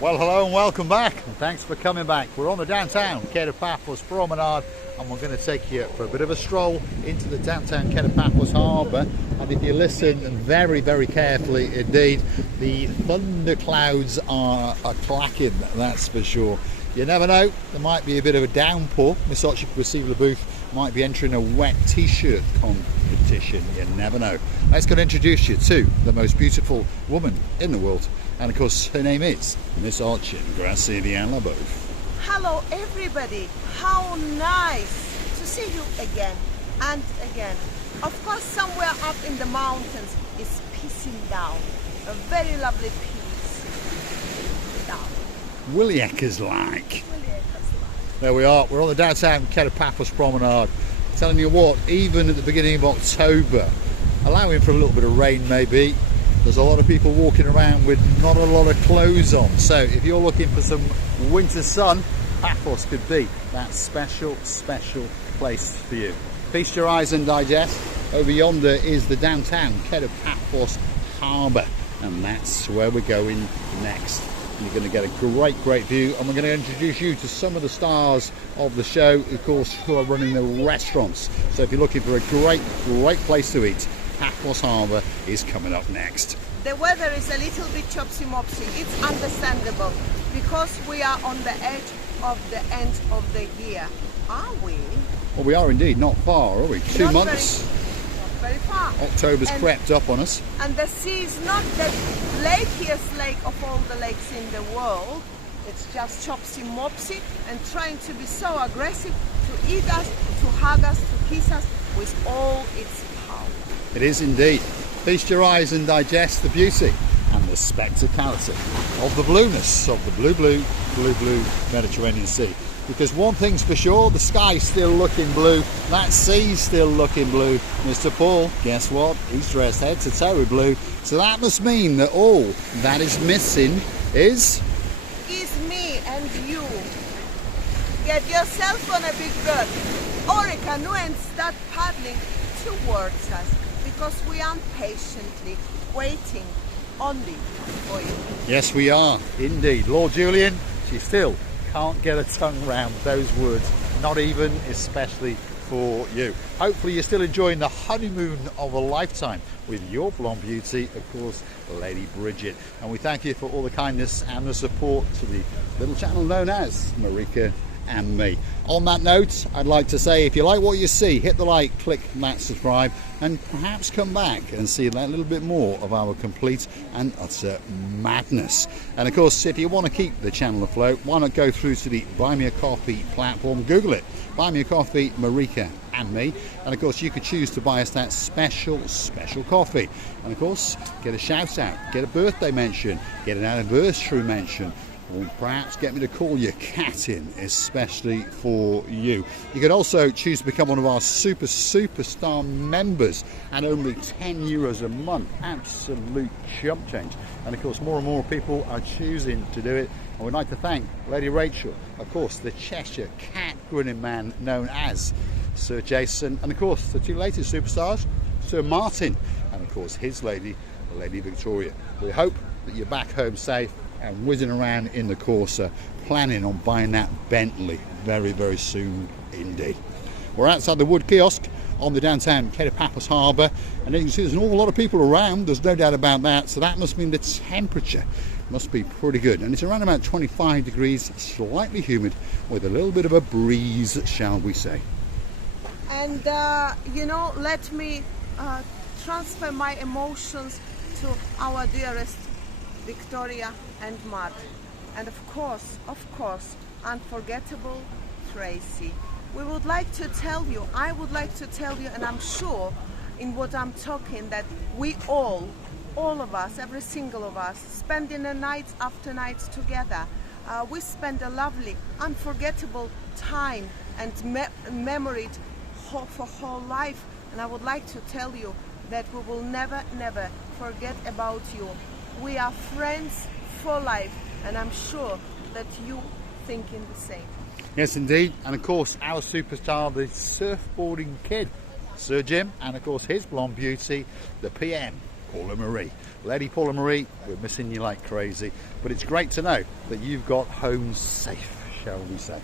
Well, hello and welcome back, and thanks for coming back. We're on the downtown Kato Paphos promenade, and we're going to take you for a bit of a stroll into the downtown Kato Paphos Harbour. And if you listen very, very carefully indeed, the thunderclouds are clacking, that's for sure. You never know, there might be a bit of a downpour. Miss Possible Booth might be entering a wet t-shirt competition. You never know. Let's go and introduce you to the most beautiful woman in the world. And of course, her name is Miss Archin Gracidiana Booth. Hello everybody, how nice to see you again and again. Of course, somewhere up in the mountains is pissing down. A very lovely piece down. Willieka's like. There we are, we're on the downtown Kato Paphos promenade. Telling you what, even at the beginning of October, allowing for a little bit of rain maybe, there's a lot of people walking around with not a lot of clothes on. So if you're looking for some winter sun, Paphos could be that special place for you. Feast your eyes and digest. Over yonder is the downtown Kato Paphos Harbour, and that's where we're going next. You're going to get a great view, and we're going to introduce you to some of the stars of the show, of course, who are running the restaurants. So if you're looking for a great place to eat, Paphos Harbour is coming up next. The weather is a little bit chopsy-mopsy. It's understandable because we are on the edge of the end of the year. Are we? Well, we are indeed. Not far, are we? 2 months. Not very far. October's crept up on us. And the sea is not the lakiest lake of all the lakes in the world. It's just chopsy-mopsy and trying to be so aggressive to eat us, to hug us, to kiss us with all its power. It is indeed. Feast your eyes and digest the beauty and the spectacality of the blueness of the blue Mediterranean Sea. Because one thing's for sure, the sky's still looking blue, that sea's still looking blue. Mr. Paul, guess what? He's dressed head to toe with blue. So that must mean that all that is missing is me and you. Get yourself on a big bird or a canoe and start paddling towards us, because we are patiently waiting only for you. Yes, we are indeed. Lord Julian, she still can't get her tongue round those words, not even especially for you. Hopefully you're still enjoying the honeymoon of a lifetime with your blonde beauty, of course, Lady Bridget. And we thank you for all the kindness and the support to the little channel known as Marika and me. On that note, I'd like to say, if you like what you see, hit the like, click that subscribe, and perhaps come back and see that little bit more of our complete and utter madness. And of course, if you want to keep the channel afloat, why not go through to the Buy Me a Coffee platform, Google it, Buy Me a Coffee, Marika and me, and of course you could choose to buy us that special coffee, and of course get a shout out, get a birthday mention, get an anniversary mention, or perhaps get me to call your cat in, especially for you. You can also choose to become one of our superstar members at only €10 a month. Absolute chump change. And of course, more and more people are choosing to do it. And we'd like to thank Lady Rachel, of course, the Cheshire cat grinning man known as Sir Jason, and of course, the two latest superstars, Sir Martin, and of course, his lady, Lady Victoria. We hope that you're back home safe and whizzing around in the Corsa, planning on buying that Bentley very soon indeed. We're outside the wood kiosk on the downtown Kato Paphos Harbour, and you can see there's an awful lot of people around, there's no doubt about that, so that must mean the temperature must be pretty good, and it's around about 25 degrees, slightly humid, with a little bit of a breeze, shall we say. And you know, let me transfer my emotions to our dearest Victoria and Matt, and of course, unforgettable Tracy. We would like to tell you, I would like to tell you, and I'm sure in what I'm talking, that we all of us, every single of us, spending the nights after nights together. We spend a lovely, unforgettable time and memory for whole life, and I would like to tell you that we will never forget about you. We are friends for life, and I'm sure that you thinking the same. Yes indeed, and of course our superstar, the surfboarding kid, Sir Jim, and of course his blonde beauty, the PM Paula Marie. Lady Paula Marie, we're missing you like crazy, but it's great to know that you've got home safe, shall we say.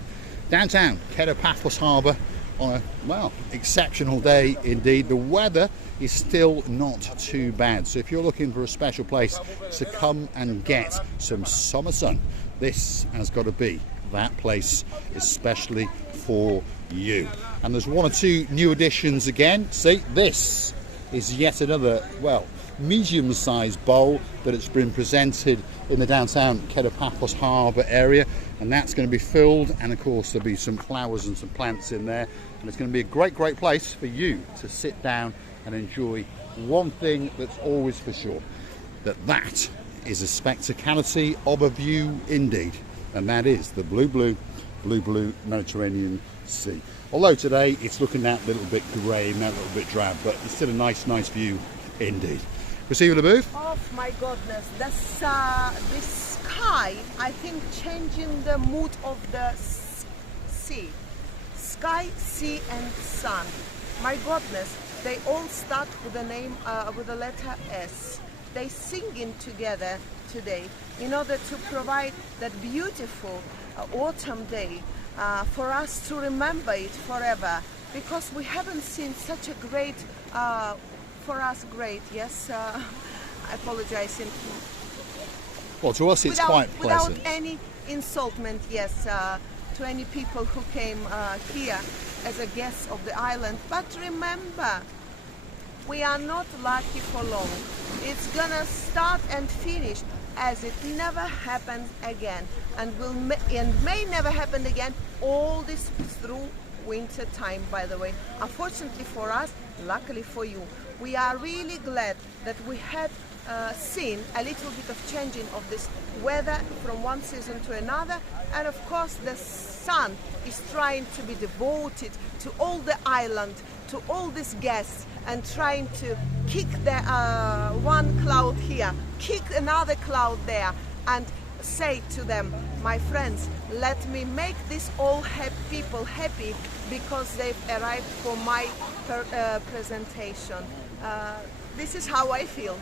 Downtown Kato Paphos Harbour on a, well, exceptional day indeed. The weather is still not too bad, so if you're looking for a special place to come and get some summer sun, this has got to be that place, especially for you. And there's one or two new additions again. See, this is yet another, well, medium-sized bowl that it's been presented in the downtown Kato Paphos Harbour area, and that's going to be filled, and of course there'll be some flowers and some plants in there, and it's going to be a great place for you to sit down and enjoy. One thing that's always for sure, that is a spectacality of a view indeed, and that is the blue Mediterranean Sea. Although today it's looking that little bit grey and that little bit drab, but it's still a nice view indeed. Proceed with the booth. Oh my goodness, this sky, I think, changing the mood of the sea. Sky, sea and sun. My goodness, they all start with the name, with the letter S. They singing together today in order to provide that beautiful autumn day for us to remember it forever, because we haven't seen such a great, for us great, yes, I apologize. Well, to us it's quite pleasant. Without any insultment, yes, to any people who came here as a guest of the island. But remember, we are not lucky for long. It's gonna start and finish as it never happened again, and may never happen again, all this through winter time, by the way. Unfortunately for us, luckily for you, we are really glad that we had seen a little bit of changing of this weather from one season to another, and of course the sun is trying to be devoted to all the island, to all these guests, and trying to kick the one cloud here, kick another cloud there, and say to them, my friends, let me make this all people happy because they've arrived for my presentation. This is how I feel.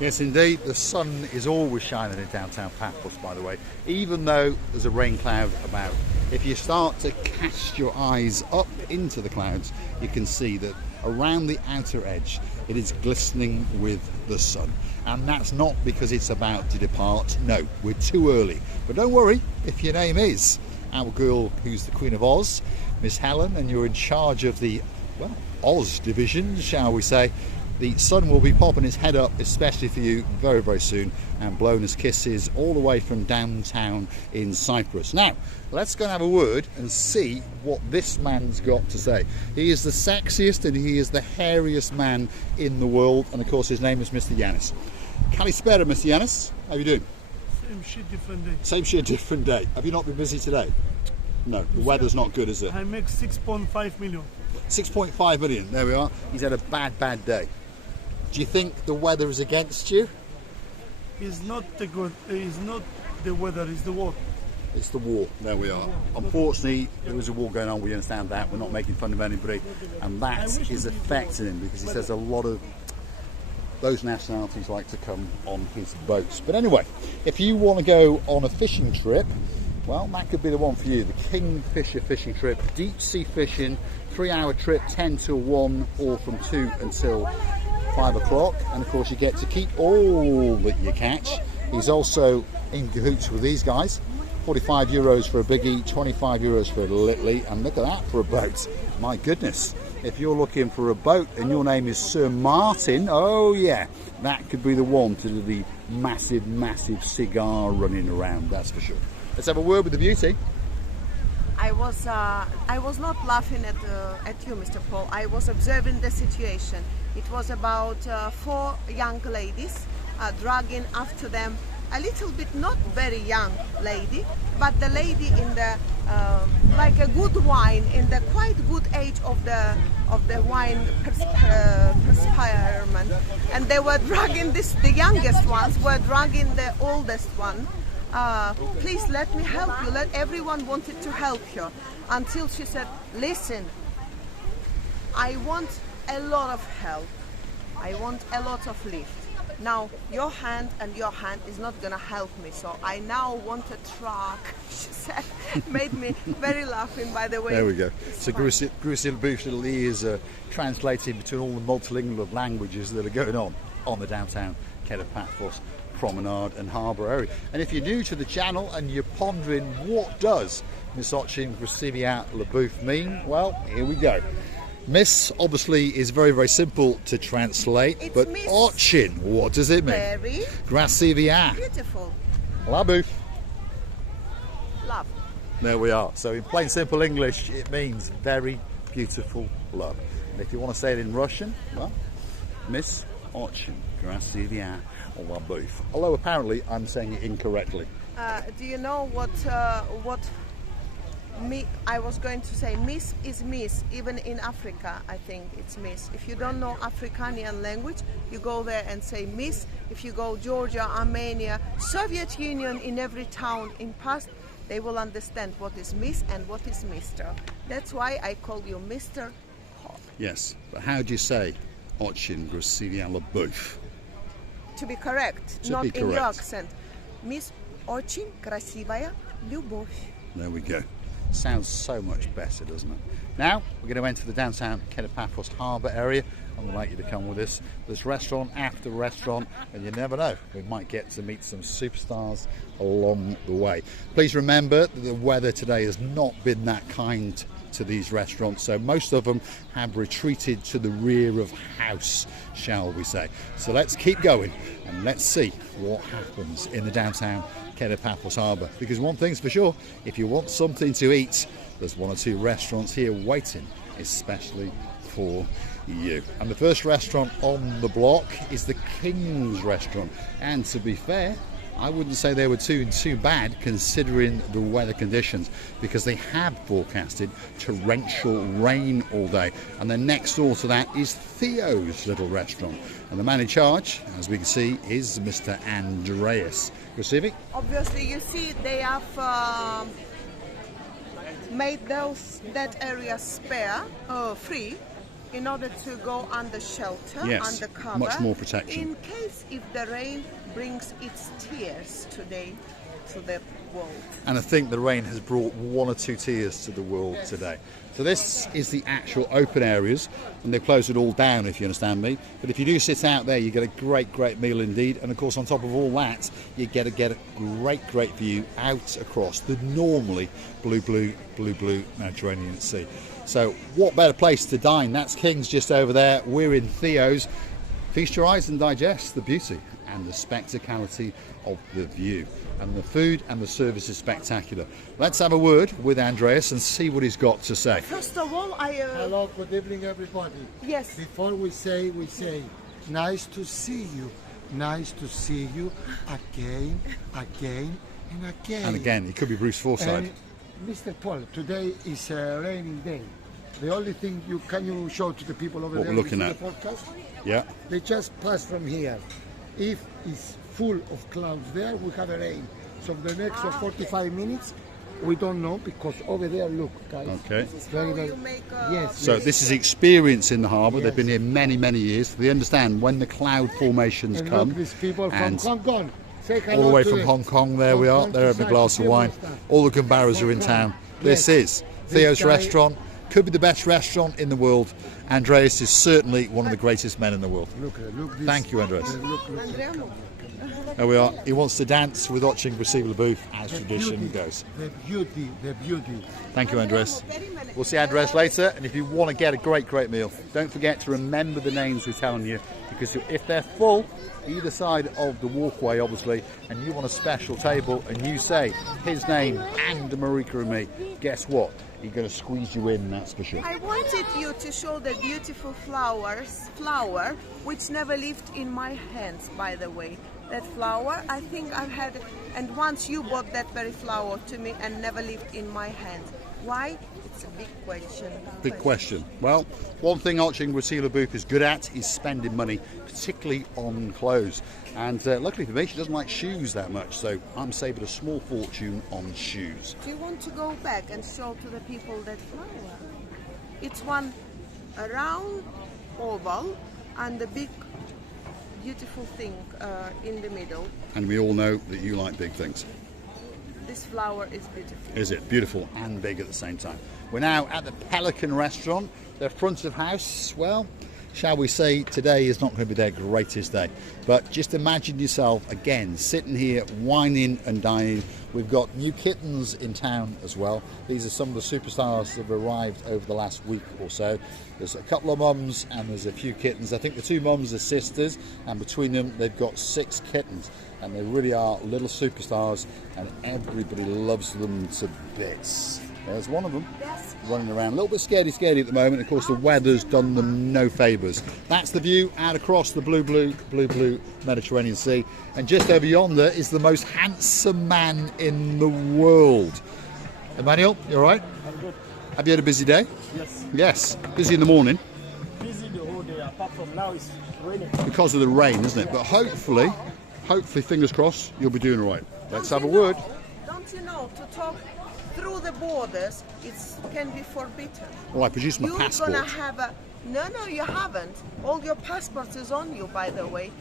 Yes, indeed. The sun is always shining in downtown Paphos, by the way, even though there's a rain cloud about. If you start to cast your eyes up into the clouds, you can see that around the outer edge it is glistening with the sun. And that's not because it's about to depart. No, we're too early. But don't worry, if your name is our girl who's the Queen of Oz, Miss Helen, and you're in charge of the, well, Oz division, shall we say, the sun will be popping its head up, especially for you, very soon, and blowing us kisses all the way from downtown in Cyprus. Now, let's go and have a word and see what this man's got to say. He is the sexiest and he is the hairiest man in the world, and of course his name is Mr. Yanis. Kalispera, Mr. Yanis. How are you doing? Same shit, different day. Same shit, different day. Have you not been busy today? No, the weather's not good, is it? I make 6.5 million. 6.5 million, there we are. He's had a bad day. Do you think the weather is against you? It's not the good. It's not the weather. It's the war. It's the war. There we are. Unfortunately, there is a war going on. We understand that. We're not making fun of anybody, and that is affecting him because he says a lot of those nationalities like to come on his boats. But anyway, if you want to go on a fishing trip, well, that could be the one for you. The Kingfisher fishing trip, deep sea fishing, 3-hour trip, 10 till 1, or from 2 until 5 o'clock, and of course you get to keep all that you catch. He's also in cahoots with these guys. 45 euros for a biggie, 25 euros for a littly, and look at that for a boat. My goodness, if you're looking for a boat and your name is Sir Martin, oh yeah, that could be the one to do the massive cigar running around, that's for sure. Let's have a word with the beauty. I was not laughing at you, Mr. Paul. I was observing the situation. It was about 4 young ladies dragging after them a little bit, not very young lady, but the lady in the like a good wine, in the quite good age of the wine perspirement, and they were dragging this. The youngest ones were dragging the oldest one. Please let me help you. Let everyone wanted to help her until she said, listen, I want a lot of help. I want a lot of lift. Now, your hand and your hand is not going to help me, so I now want a truck. She said, made me very laughing, by the way. There we go. It's So fine. Grusil Booth little ears are translating between all the multilingual languages that are going on the downtown Kato Paphos promenade and harbour area. And if you're new to the channel and you're pondering what does Miss Ochin Grasiviat Le Bouffe mean, well, here we go. Miss obviously is very, very simple to translate, It's but Miss. Ochin, what does it mean? Very Grasiviat beautiful. La Bouffe. Love. There we are. So in plain simple English, it means very beautiful love. And if you want to say it in Russian, well, Miss Ochin Grasiviat La Bouffe. Although apparently I'm saying it incorrectly. Do you know what I was going to say? Miss is Miss. Even in Africa, I think it's Miss. If you don't know Afrikaans language, you go there and say Miss. If you go Georgia, Armenia, Soviet Union, in every town in past, they will understand what is Miss and what is Mister. That's why I call you Mr. Hall. Yes, but how do you say Ochin Grasiviat La Bouffe? To be correct, To not be in your correct. accent. Miss Очень красивая любовь. There we go. Sounds so much better, doesn't it? Now we're going to enter the downtown Kato Paphos Harbour area. I'd like you to come with us. There's restaurant after restaurant, and you never know, we might get to meet some superstars along the way. Please remember that the weather today has not been that kind to these restaurants, so most of them have retreated to the rear of house, shall we say. So let's keep going and let's see what happens in the downtown Kato Paphos Harbour, because one thing's for sure, if you want something to eat, there's one or two restaurants here waiting especially for you. And the first restaurant on the block is the King's Restaurant, and to be fair, I wouldn't say they were too bad considering the weather conditions, because they have forecasted torrential rain all day. And then next door to that is Theo's little restaurant, and the man in charge, as we can see, is Mr. Andreas Grasivic. Obviously, you see they have made that area free in order to go under shelter, Yes, under cover. much more protection. In case if the rain brings its tears today to the world. And I think the rain has brought one or two tears to the world today. So this is the actual open areas, and they've closed it all down, if you understand me. But if you do sit out there, you get a great meal indeed. And of course, on top of all that, you get a great view out across the normally blue Mediterranean Sea. So what better place to dine? That's King's just over there. We're in Theo's. Feast your eyes and digest the beauty and the spectacality of the view. And the food and the service is spectacular. Let's have a word with Andreas and see what he's got to say. First of all, Hello, good evening, everybody. yes, Before we say, nice to see you. Nice to see you again, and again. And again, it could be Bruce Forsyth. And Mr. Paul, today is a raining day. The only thing can you show to the people over What there we're looking who see at. the podcast? Yeah. They just pass from here. If it's full of clouds there, we have a rain. So the next 45 minutes, we don't know, because over there, look, guys. Okay. this is how you make Yes. So this is experience in the harbour. They've been here many years. They understand when the cloud formations And come. look, these people from and Hong Kong. Say hello all the way to from them. Hong Kong, there we are. Hong Kong They're to having a glass of Cyprus, wine. Cyprus. All the Gambaras are Hong in Kong. town. Yes. This is Theo's guy- restaurant. Could be the best restaurant in the world. Andreas is certainly one of the greatest men in the world. Look, this. Thank you, Andreas. Look. Andrea, There we are. He wants to dance with Ochin Grasiviat Le Bouffe, as tradition goes. The beauty. Thank you, Andreas. We'll see Andreas later, and if you want to get a great meal, don't forget to remember the names we're telling you, because if they're full, either side of the walkway, obviously, and you want a special table, and you say his name and Marika and me, guess what? He's going to squeeze you in, that's for sure. I wanted you to show the beautiful flower, which never lived in my hands, by the way. That flower, I think I've had, and once you bought that very flower to me and never lived in my hands. Why? It's a big question. Big question. Well, one thing Ochin Grasiviat Le Bouffe is good at is spending money, particularly on clothes. And luckily for me, she doesn't like shoes that much, so I'm saving a small fortune on shoes. Do you want to go back and show to the people that flower? It's one a round oval and a big beautiful thing in the middle. And we all know that you like big things. This flower is beautiful. Is it? Beautiful and big at the same time. We're now at the Pelican restaurant. Their front of house, well, shall we say today is not going to be their greatest day. But just imagine yourself, again, sitting here, whining and dining. We've got new kittens in town as well. These are some of the superstars that have arrived over the last week or so. There's a couple of mums and there's a few kittens. I think the two mums are sisters, and between them they've got 6 kittens. And they really are little superstars, and everybody loves them to bits. There's one of them running around, a little bit scaredy at the moment. Of course, the weather's done them no favours. That's the view out across the blue Mediterranean Sea. And just over yonder is the most handsome man in the world. Emmanuel, you all right? I'm good. Have you had a busy day? Yes. Yes. Busy in the morning Busy the whole day. Apart from now, it's raining. because of the rain, isn't it? But hopefully, fingers crossed, you'll be doing all right. Let's have a word. Don't you know, to talk through the borders, it can be forbidden. Well, I produced my passport. You're gonna have a... No, you haven't. All your passports is on you, by the way.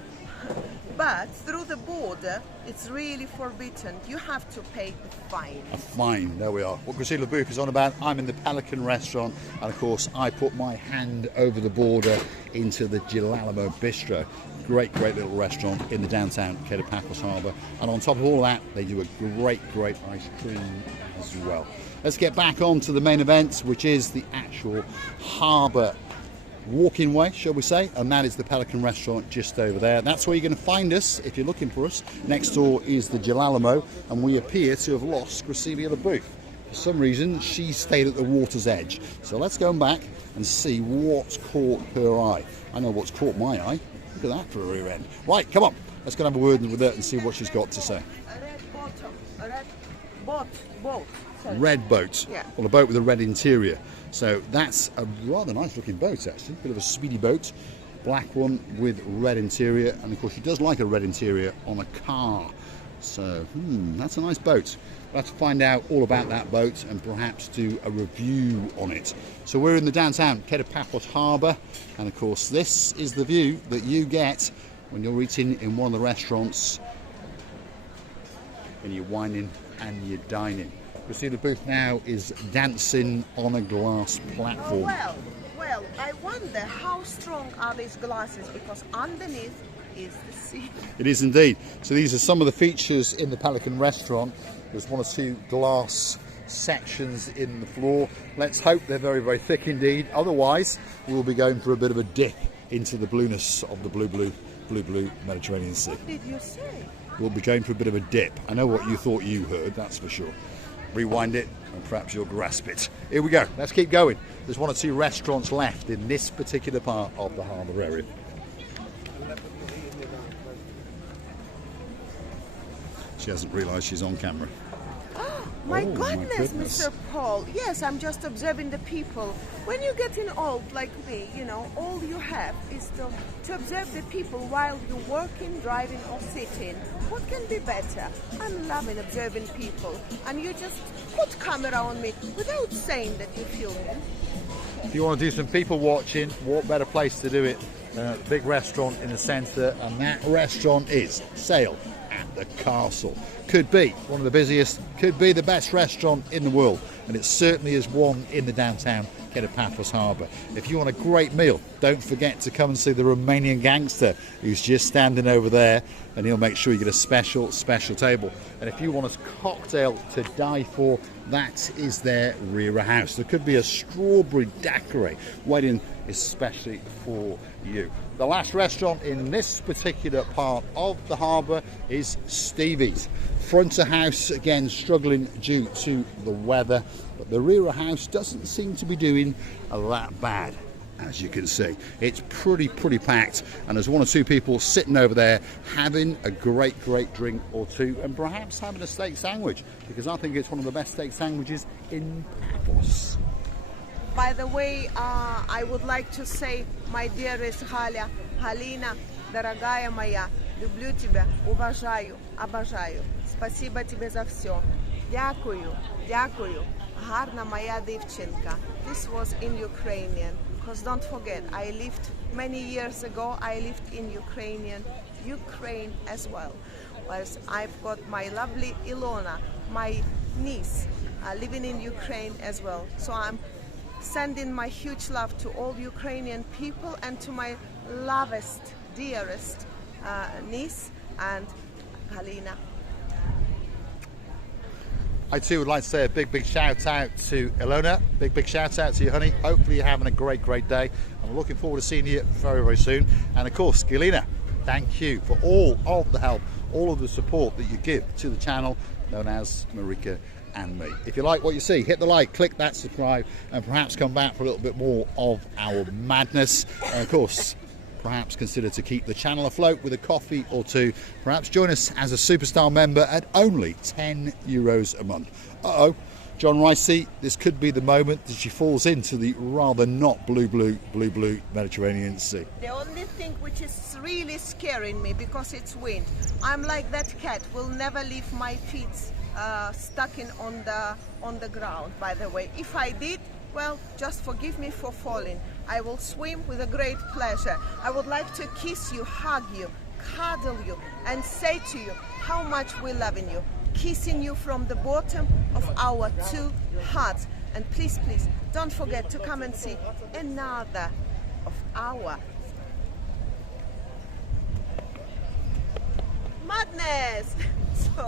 But through the border, it's really forbidden. You have to pay the fine. A fine, there we are. What Gracila Booth is on about, I'm in the Pelican restaurant, and of course I put my hand over the border into the Girolamo Bistro. Great little restaurant in the downtown Kato Paphos Harbour. And on top of all that, they do a great ice cream as well. Let's get back on to the main event, which is the actual harbour walking way, shall we say, and that is the Pelican restaurant just over there. That's where you're going to find us if you're looking for us. Next door is the Girolamo, and we appear to have lost Gracila Booth. For some reason, she stayed at the water's edge. So let's go back and see what's caught her eye. I know what's caught my eye. Look at that for a rear end. Right, come on. Let's go and have a word with her and see what she's got to say. A red bottom, a red boat. Sorry. Red boat. Yeah. Well, a boat with a red interior. So that's a rather nice looking boat, actually. Bit of a speedy boat. Black one with red interior. And of course, she does like a red interior on a car. So, that's a nice boat. We'll have to find out all about that boat and perhaps do a review on it. So we're in the downtown Kato Paphos Harbour. And of course, this is the view that you get when you're eating in one of the restaurants and you're whining and you're dining. Gracila Booth now is dancing on a glass platform. Well, I wonder how strong are these glasses, because underneath is the sea. It is indeed. So these are some of the features in the Pelican restaurant. There's 1 or 2 glass sections in the floor. Let's hope they're very thick indeed. Otherwise, we'll be going for a bit of a dip into the blueness of the blue Mediterranean Sea. What did you say? We'll be going for a bit of a dip. I know what you thought you heard, that's for sure. Rewind it and perhaps you'll grasp it. Here we go. Let's keep going. There's 1 or 2 restaurants left in this particular part of the harbour area. She hasn't realised she's on camera. My Oh, my goodness, goodness. Mr. Paul. Yes, I'm just observing the people. When you're getting old like me, you know, all you have is to observe the people while you're working, driving or sitting. What can be better? I'm loving observing people. And you just put camera on me without saying that you're filming. If you want to do some people watching, what better place to do it than at the big restaurant in the centre, and that restaurant is Sail at the Castle. Could be one of the busiest, could be the best restaurant in the world, and it certainly is one in the downtown Kato Paphos Harbour. If you want a great meal, don't forget to come and see the Romanian gangster who's just standing over there, and he'll make sure you get a special table. And if you want a cocktail to die for, that is their rear house. There could be a strawberry daiquiri waiting especially for you. The last restaurant in this particular part of the harbour is Stevie's. Front of house, again, struggling due to the weather, but the rear of house doesn't seem to be doing that bad. As you can see, it's pretty packed, and there's 1 or 2 people sitting over there having a great drink or 2, and perhaps having a steak sandwich, because I think it's one of the best steak sandwiches in Paphos. By the way, I would like to say, my dearest Halina, дорогая моя, люблю тебя, уважаю, обожаю. Спасибо тебе за все. Дякую, дякую. Гарна моя дівчинка. This was in Ukrainian. Because don't forget, I lived many years ago, I lived in Ukraine as well. Whereas I've got my lovely Ilona, my niece, living in Ukraine as well. So I'm sending my huge love to all Ukrainian people and to my lovest, dearest niece and Galina. I too would like to say a big shout out to Ilona. Big shout out to you, honey. Hopefully you're having a great day. And we're looking forward to seeing you very soon. And of course, Galina, thank you for all of the help, all of the support that you give to the channel known as Marika and me. If you like what you see, hit the like, click that subscribe, and perhaps come back for a little bit more of our madness. And of course, perhaps consider to keep the channel afloat with a coffee or two. Perhaps join us as a superstar member at only €10 a month. Uh-oh, John Ricey, this could be the moment that she falls into the rather not blue Mediterranean Sea. The only thing which is really scaring me, because it's wind, I'm like that cat, will never leave my feet stuck in on the ground, by the way. If I did, well, just forgive me for falling. I will swim with a great pleasure. I would like to kiss you, hug you, cuddle you, and say to you how much we love you. Kissing you from the bottom of our two hearts. And please, don't forget to come and see another of our madness.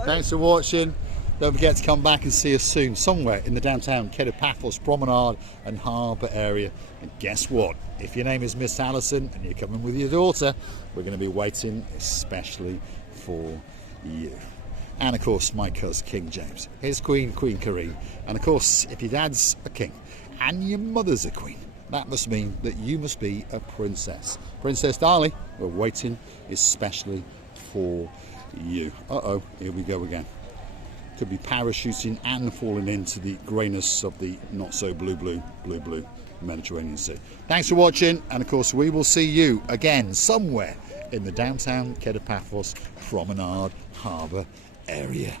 Thanks for watching. Don't forget to come back and see us soon somewhere in the downtown Kato Paphos Promenade and Harbour area. And guess what? If your name is Miss Allison and you're coming with your daughter, we're going to be waiting especially for you. And of course, my cousin King James, his queen, Queen Karine. And of course, if your dad's a king and your mother's a queen, that must mean that you must be a princess. Princess Darling, we're waiting especially for you. Uh-oh, here we go again. Could be parachuting and falling into the greyness of the not so blue Mediterranean Sea. Thanks for watching, and of course we will see you again somewhere in the downtown Kato Paphos Promenade Harbour area.